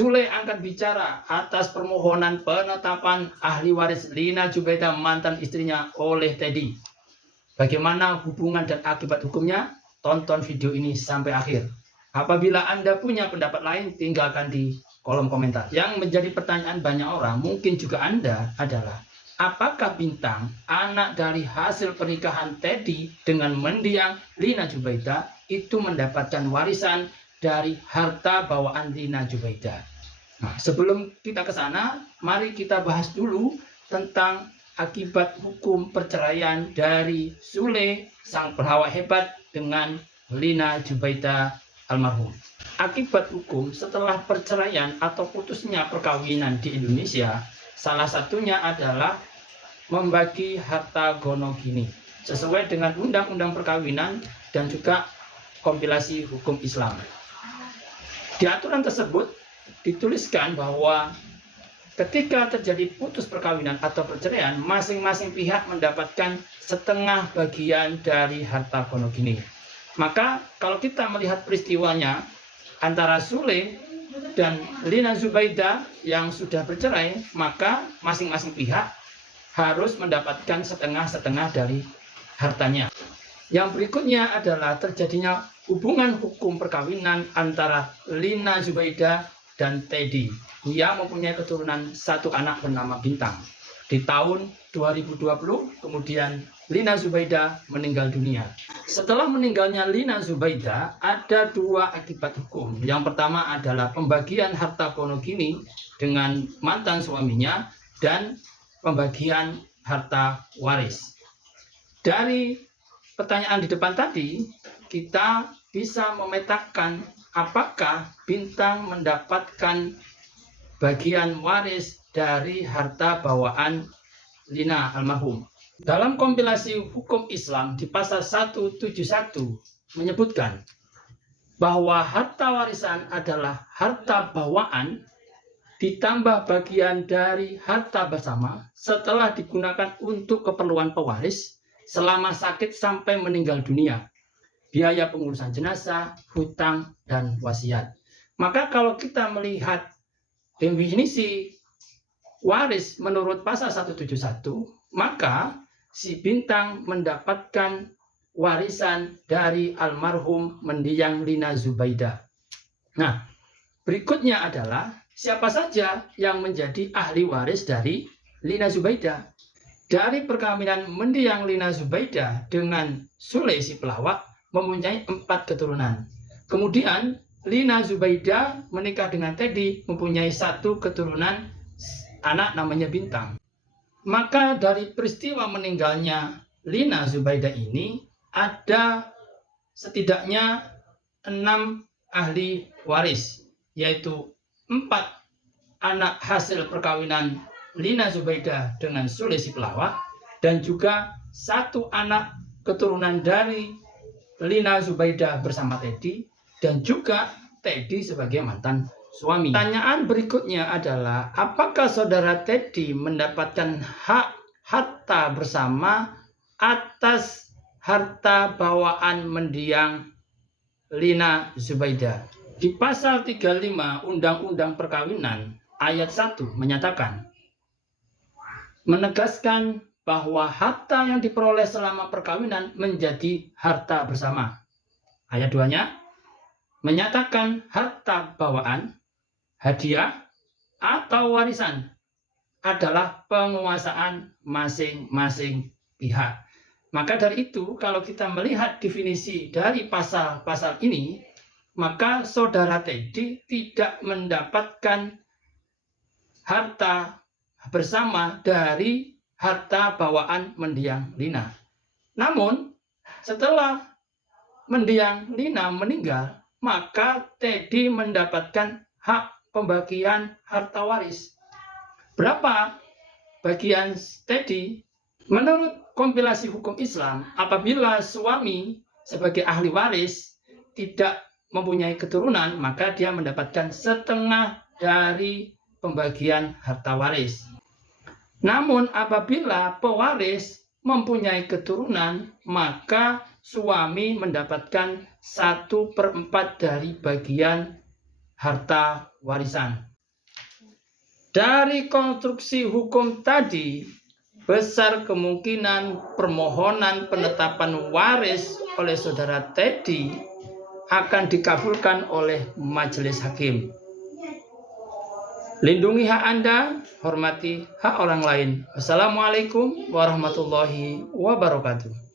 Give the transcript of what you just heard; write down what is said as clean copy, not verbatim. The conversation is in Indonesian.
Sule angkat bicara atas permohonan penetapan ahli waris Lina Zubaidah mantan istrinya oleh Teddy. Bagaimana hubungan dan akibat hukumnya? Tonton video ini sampai akhir. Apabila Anda punya pendapat lain, tinggalkan di kolom komentar. Yang menjadi pertanyaan banyak orang, mungkin juga Anda, adalah apakah Bintang, anak dari hasil pernikahan Teddy dengan mendiang Lina Zubaidah, itu mendapatkan warisan dari harta bawaan Lina Zubaidah? Nah, sebelum kita ke sana, mari kita bahas dulu tentang akibat hukum perceraian dari Sule, sang pelawak hebat, dengan Lina Zubaidah almarhum. Akibat hukum setelah perceraian atau putusnya perkawinan di Indonesia, salah satunya adalah membagi harta gono gini sesuai dengan undang-undang perkawinan dan juga kompilasi hukum Islam. Di aturan tersebut dituliskan bahwa ketika terjadi putus perkawinan atau perceraian, masing-masing pihak mendapatkan setengah bagian dari harta gono gini. Maka kalau kita melihat peristiwanya antara Sule dan Lina Zubaidah yang sudah bercerai, maka masing-masing pihak harus mendapatkan setengah-setengah dari hartanya. Yang berikutnya adalah terjadinya hubungan hukum perkawinan antara Lina Zubaidah dan Teddy. Ia mempunyai keturunan satu anak bernama Bintang. Di tahun 2020, kemudian Lina Zubaidah meninggal dunia. Setelah meninggalnya Lina Zubaidah, ada dua akibat hukum. Yang pertama adalah pembagian harta gono gini dengan mantan suaminya dan pembagian harta waris. Dari pertanyaan di depan tadi, kita bisa memetakan apakah Bintang mendapatkan bagian waris dari harta bawaan Lina almarhum. Dalam kompilasi hukum Islam di pasal 171 menyebutkan bahwa harta warisan adalah harta bawaan ditambah bagian dari harta bersama setelah digunakan untuk keperluan pewaris selama sakit sampai meninggal dunia, biaya pengurusan jenazah, hutang, dan wasiat. Maka kalau kita melihat definisi waris menurut pasal 171, maka si Bintang mendapatkan warisan dari almarhum mendiang Lina Zubaidah. Nah, berikutnya adalah siapa saja yang menjadi ahli waris dari Lina Zubaidah. Dari perkawinan mendiang Lina Zubaidah dengan Sule si pelawak mempunyai 4 keturunan. Kemudian Lina Zubaidah menikah dengan Teddy, mempunyai 1 keturunan anak namanya Bintang. Maka dari peristiwa meninggalnya Lina Zubaidah ini ada setidaknya 6 ahli waris, yaitu 4 anak hasil perkawinan Lina Zubaidah dengan Sule si pelawak, dan juga 1 anak keturunan dari Lina Zubaidah bersama Teddy, dan juga Teddy sebagai mantan suami. Pertanyaan berikutnya adalah apakah saudara Teddy mendapatkan hak harta bersama atas harta bawaan mendiang Lina Zubaidah? Di pasal 35 Undang-Undang Perkawinan ayat 1 menyatakan, menegaskan bahwa harta yang diperoleh selama perkawinan menjadi harta bersama. Ayat 2-nya menyatakan harta bawaan, hadiah, atau warisan adalah penguasaan masing-masing pihak. Maka dari itu, kalau kita melihat definisi dari pasal-pasal ini, maka saudara Teddy tidak mendapatkan harta bersama dari harta bawaan mendiang Lina. Namun, setelah mendiang Lina meninggal, maka Teddy mendapatkan hak pembagian harta waris. Berapa bagian Teddy? Menurut kompilasi hukum Islam, apabila suami sebagai ahli waris tidak mempunyai keturunan, maka dia mendapatkan setengah dari pembagian harta waris. Namun apabila pewaris mempunyai keturunan, maka suami mendapatkan 1/4 dari bagian harta warisan. Dari konstruksi hukum tadi, besar kemungkinan permohonan penetapan waris oleh saudara Teddy akan dikabulkan oleh majelis hakim. Lindungi hak Anda, hormati hak orang lain. Wassalamualaikum warahmatullahi wabarakatuh.